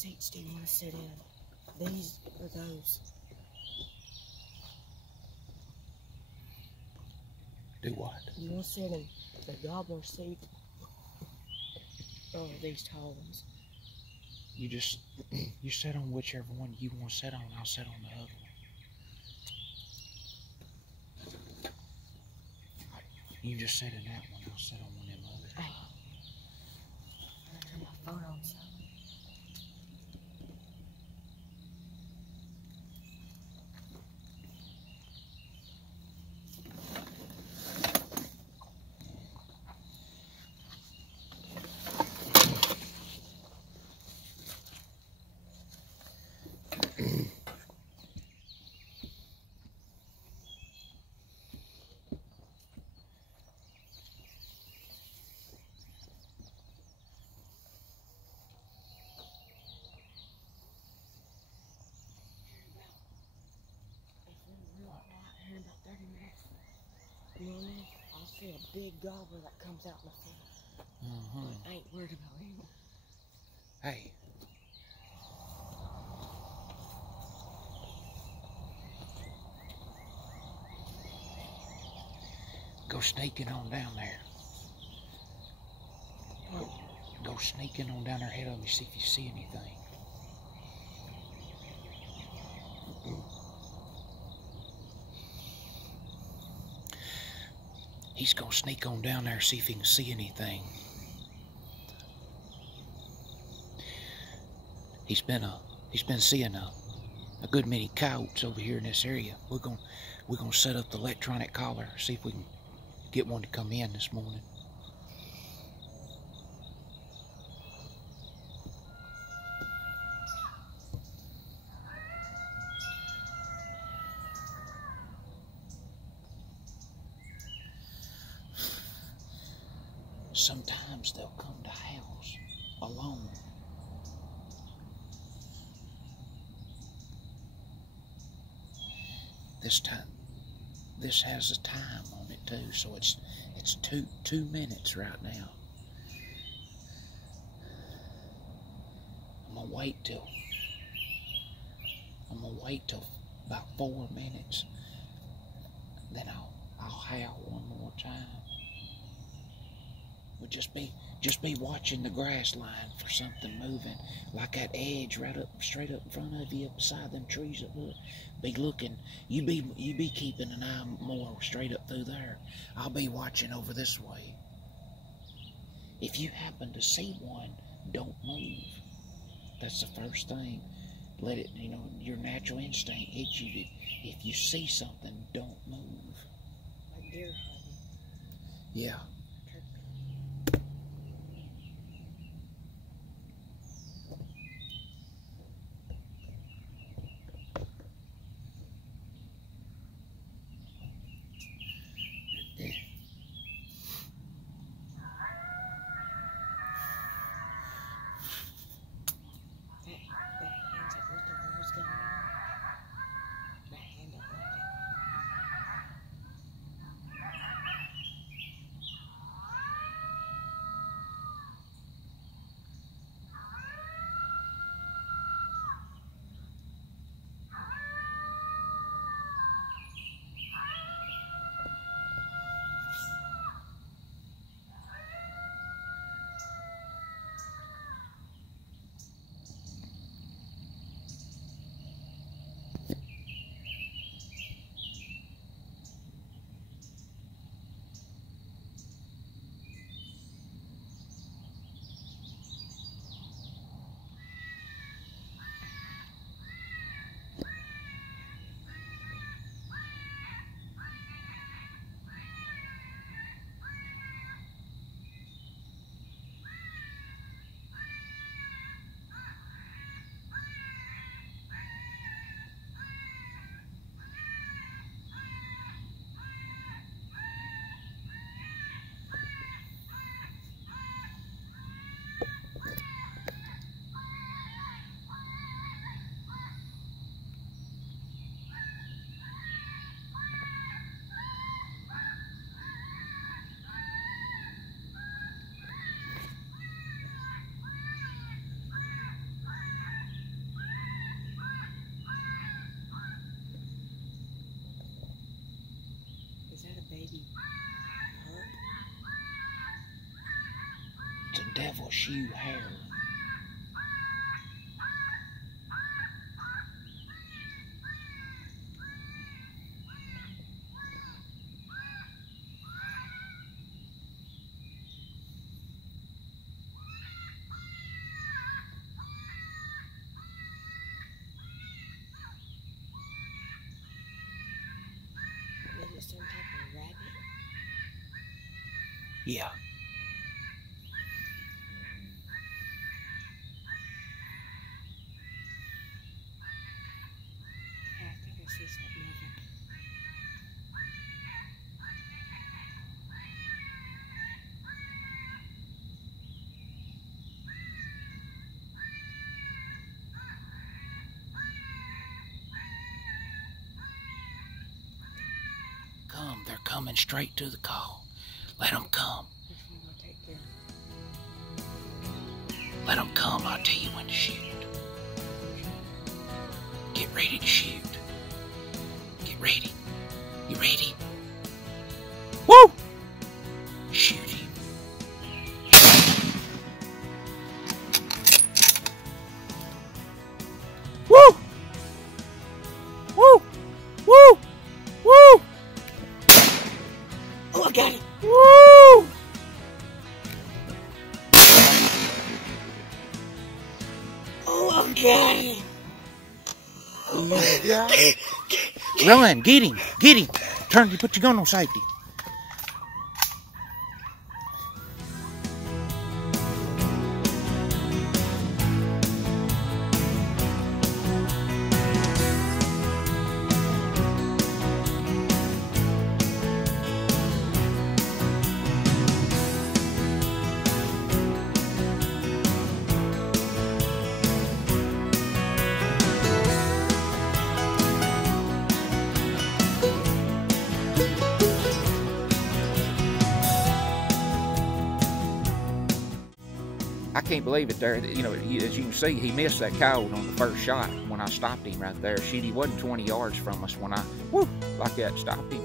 seats do you want to sit in? These or those? Do what? You want to sit in the gobbler seat or these tall ones? You sit on whichever one you want to sit on. I'll sit on the other one. You just sit in that one. I'll sit on one of them others. Oh. I'm gonna turn my phone on, so. You know what I mean? I'll see a big gobbler that comes out in the field. I ain't worried about him. Hey. Go sneaking on down there. Go sneaking on down there ahead of me, see if you see anything. He's gonna sneak on down there, see if he can see anything. He's been seeing a good many coyotes over here in this area. We're gonna set up the electronic collar, see if we can get one to come in this morning. Sometimes they'll come to house alone. This has a time on it too, so it's two minutes right now. I'm gonna wait till about 4 minutes. Then I'll howl one more time. We'll just be watching the grass line for something moving, like that edge right up straight up in front of you, up beside them trees. That look, be looking. You be keeping an eye more straight up through there. I'll be watching over this way. If you happen to see one, don't move. That's the first thing. Let it, your natural instinct hits you. If you see something, don't move. Like deer hunting. Yeah. baby pup. It's a devil shoe hair. Is it some type of rabbit? Yeah. I think I see something moving. Come, they're coming straight to the call. Let them come. Which one will take care? Let them come, I'll tell you when to shoot. Get ready to shoot. Get ready. You ready? Woo! Shoot him. Woo! Woo! Woo! Woo! Oh, I got it! Woo! Oh, I got it! Run, get him, get him. Turn, you put your gun on safety. I can't believe it there. You know, as you can see, he missed that coyote on the first shot when I stopped him right there. Shit, he wasn't 20 yards from us when I, whoo, like that, stopped him.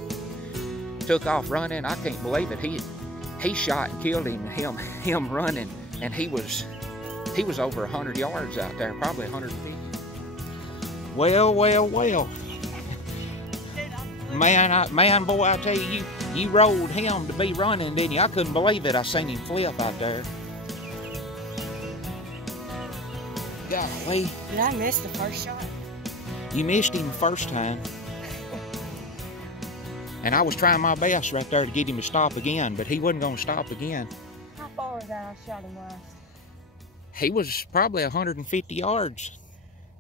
Took off running. I can't believe it. He shot and killed him running, and he was over 100 yards out there, probably 150. Well. Man, boy, I tell you, you rolled him to be running, didn't you? I couldn't believe it. I seen him flip out there. Golly. Did I miss the first shot? You missed him the first time. And I was trying my best right there to get him to stop again, but he wasn't going to stop again. How far was that I shot him last? He was probably 150 yards.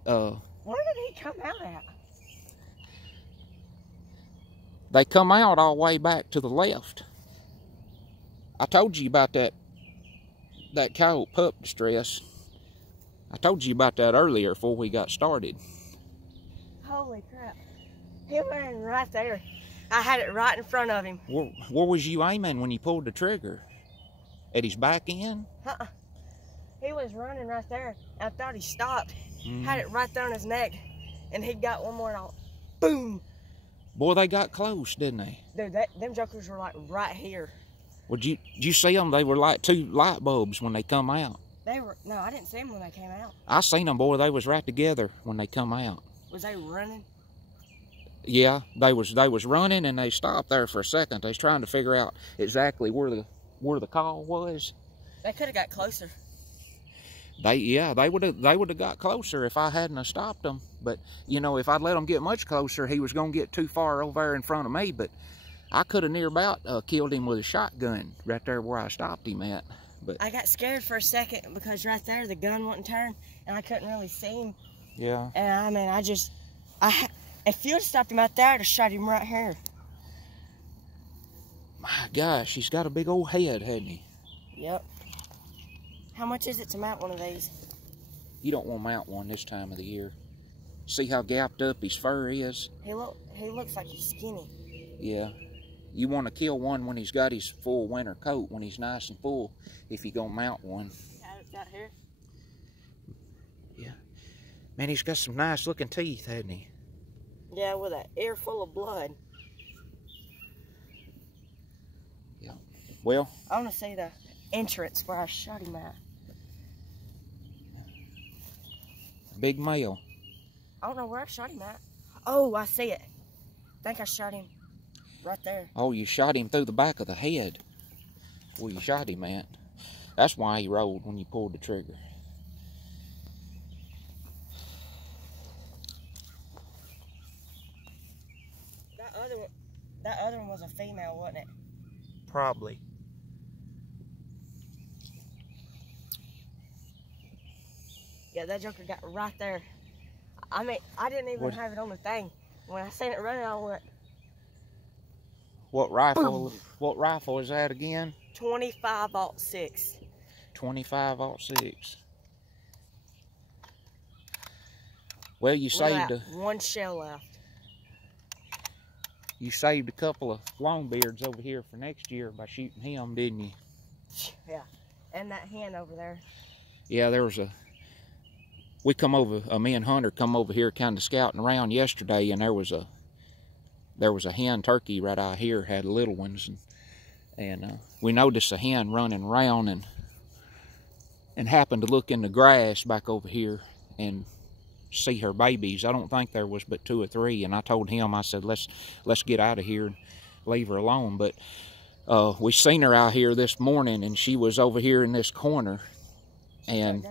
Where did he come out at? They come out all the way back to the left. I told you about that coyote pup distress. I told you about that earlier before we got started. Holy crap. He ran right there. I had it right in front of him. Where was you aiming when you pulled the trigger? At his back end? He was running right there. I thought he stopped. Had it right there on his neck. And he got one more and all, boom. Boy, they got close, didn't they? Dude, them jokers were like right here. Well, did you see them? They were like two light bulbs when they come out. No, I didn't see them when they came out. I seen them, boy. They was right together when they come out. Was they running? Yeah, they was running, and they stopped there for a second. They was trying to figure out exactly where the call was. They could have got closer. They would have got closer if I hadn't have stopped them. But you know, if I'd let them get much closer, he was gonna get too far over there in front of me. But I could have near about killed him with a shotgun right there where I stopped him at. But I got scared for a second because right there the gun wouldn't turn and I couldn't really see him. Yeah. And I mean, if you'd have stopped him out there, I'd have shot him right here. My gosh, he's got a big old head, hasn't he? Yep. How much is it to mount one of these? You don't want to mount one this time of the year. See how gapped up his fur is? He looks like he's skinny. Yeah. You want to kill one when he's got his full winter coat, when he's nice and full, if you're going to mount one. Got here? Yeah. Man, he's got some nice looking teeth, hasn't he? Yeah, with an ear full of blood. Well, I want to see the entrance where I shot him at. big male. I don't know where I shot him at. Oh, I see it. I think I shot him right there. Oh, you shot him through the back of the head. Where you shot him at. That's why he rolled when you pulled the trigger. That other one was a female, wasn't it? Probably. Yeah, that joker got right there. I mean, I didn't even have it on the thing. When I seen it running, I went. What rifle? Boom. What rifle is that again? 25-06. 25-06. Well, you saved one shell left. You saved a couple of longbeards over here for next year by shooting him, didn't you? Yeah, and that hen over there. Yeah, there was we come over, me and Hunter come over here kind of scouting around yesterday, and there was a hen turkey right out here, had little ones, and we noticed a hen running around and happened to look in the grass back over here and see her babies. I don't think there was but 2 or 3, and I told him, I said, let's get out of here and leave her alone. But we seen her out here this morning, and she was over here in this corner, and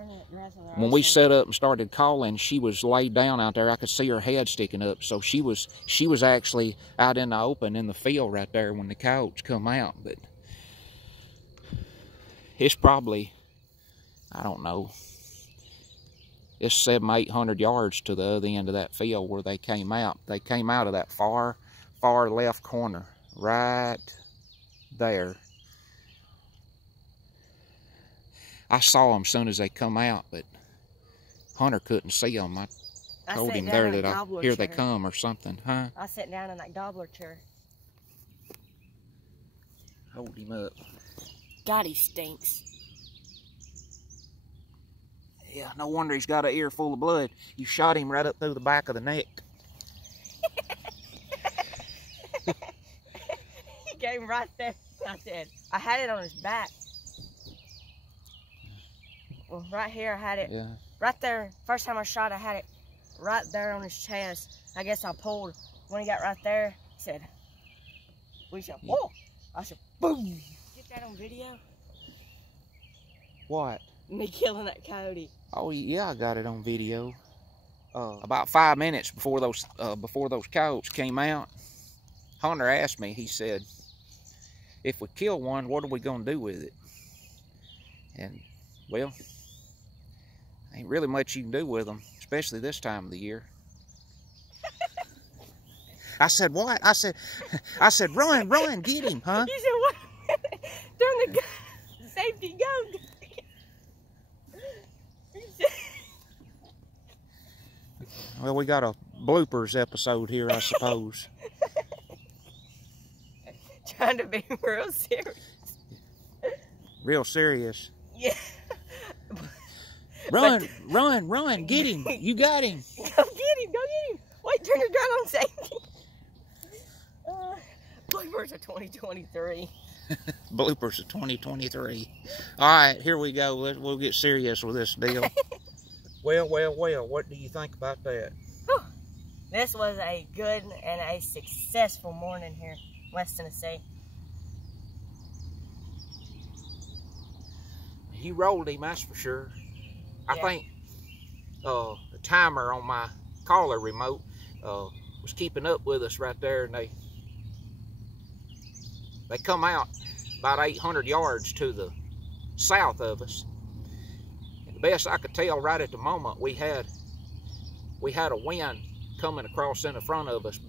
when we set up and started calling, she was laid down out there. I could see her head sticking up, so she was actually out in the open in the field right there when the coyotes come out. But it's probably, I don't know, it's 700-800 yards to the other end of that field where they came out. They came out of that far left corner, right there. I saw them as soon as they come out, but Hunter couldn't see them. I told him there that here they come or something, huh? I sat down in that gobbler chair. Hold him up. God, he stinks. Yeah, no wonder he's got an ear full of blood. You shot him right up through the back of the neck. He came right there. I said, I had it on his back. Well, right here I had it. Yeah. Right there. First time I shot, I had it right there on his chest. I guess I pulled. When he got right there, he said, we said, whoa. I said, boom. Get that on video? What? Me killing that coyote. Oh yeah, I got it on video. About 5 minutes before those coyotes came out, Hunter asked me. He said, "If we kill one, what are we gonna do with it?" And well, ain't really much you can do with them, especially this time of the year. I said, "What?" I said, "Run, get him, huh?" You said what? Turn the safety gun. Well, we got a bloopers episode here, I suppose. Trying to be real serious. Real serious. Yeah. Run, get him. You got him. Go get him. Wait, turn your gun on safety. Bloopers of 2023. Bloopers of 2023. All right, here we go. We'll get serious with this deal. Well, what do you think about that? Whew. This was a good and a successful morning here in West Tennessee. You rolled him, that's for sure. Yeah. I think the timer on my caller remote was keeping up with us right there, and they come out about 800 yards to the south of us. Best I could tell right at the moment, we had a wind coming across in the front of us,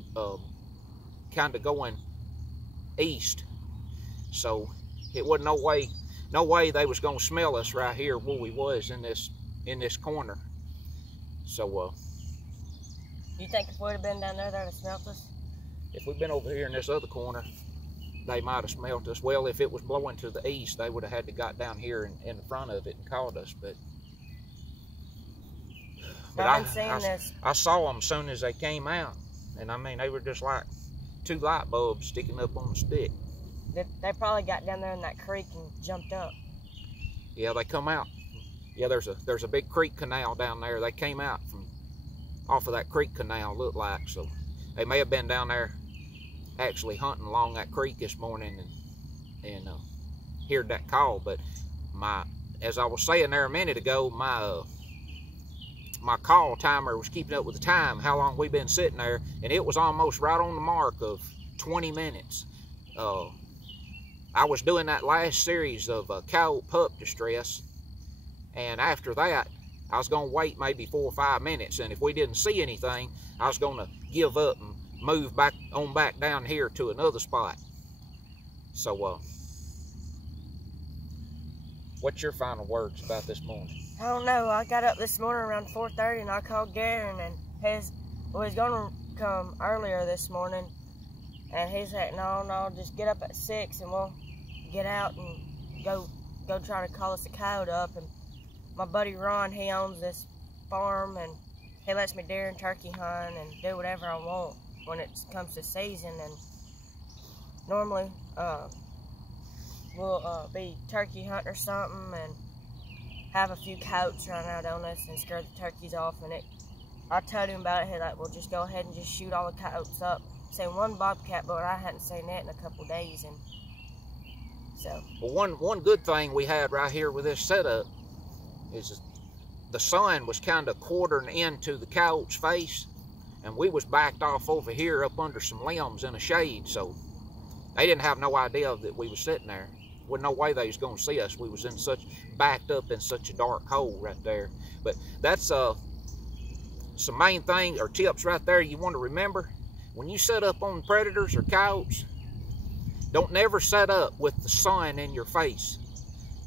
kind of going east. So it wasn't no way they was gonna smell us right here where we was in this corner. So You think if we'd have been down there, they'd have smelt us? if we'd been over here in this other corner, they might have smelt us. Well, if it was blowing to the east, they would have had to got down here in the front of it and called us. But I saw them as soon as they came out, and I mean, they were just like 2 light bulbs sticking up on the stick. They probably got down there in that creek and jumped up. Yeah, they come out. Yeah, there's a big creek canal down there. They came out from off of that creek canal, looked like. So they may have been down there actually hunting along that creek this morning and heard that call. But as I was saying there a minute ago, my call timer was keeping up with the time, how long we've been sitting there, and it was almost right on the mark of 20 minutes. I was doing that last series of coyote pup distress, and after that, I was going to wait maybe 4 or 5 minutes, and if we didn't see anything, I was going to give up and move back down here to another spot. So, what's your final words about this morning? I don't know. I got up this morning around 4:30 and I called Garen, and he's going to come earlier this morning, and he said, no, just get up at 6 and we'll get out and go try to call us a coyote up. And my buddy Ron, he owns this farm, and he lets me deer and turkey hunt and do whatever I want when it comes to season. And normally we'll be turkey hunting or something and have a few coyotes run out on us and scare the turkeys off. And I told him about it. He's like, well, just go ahead and just shoot all the coyotes up. Seen one bobcat, but I hadn't seen that in a couple of days. And so, well, one good thing we had right here with this setup is the sun was kind of quartering into the coyote's face, and we was backed off over here up under some limbs in a shade, so they didn't have no idea that we was sitting there. Wasn't no way they was going to see us. We was backed up in such a dark hole right there. But that's some main thing or tips right there you want to remember. When you set up on predators or coyotes, don't never set up with the sun in your face,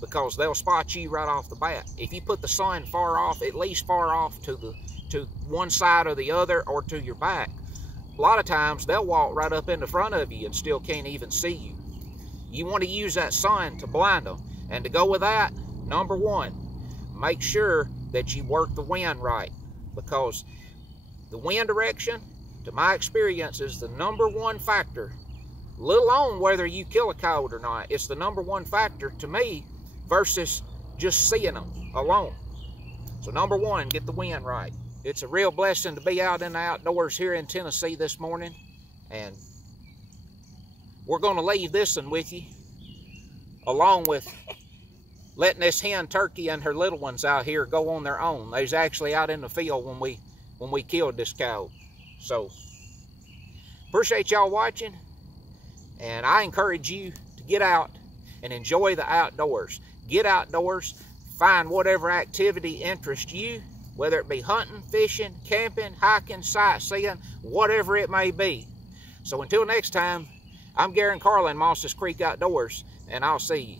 because they'll spot you right off the bat. If you put the sun far off, at least far off to one side or the other, or to your back, a lot of times they'll walk right up in the front of you and still can't even see you. You want to use that sun to blind them. And to go with that, number one, make sure that you work the wind right, because the wind direction, to my experience, is the number one factor, let alone whether you kill a coyote or not. It's the number one factor to me versus just seeing them alone. So number one, get the wind right. It's a real blessing to be out in the outdoors here in Tennessee this morning, and we're going to leave this one with you, along with letting this hen turkey and her little ones out here go on their own. They was actually out in the field when we killed this coyote. So appreciate y'all watching, and I encourage you to get out and enjoy the outdoors. Get outdoors, find whatever activity interests you, whether it be hunting, fishing, camping, hiking, sightseeing, whatever it may be. So until next time, I'm Garen Carlin, Mosses Creek Outdoors, and I'll see you.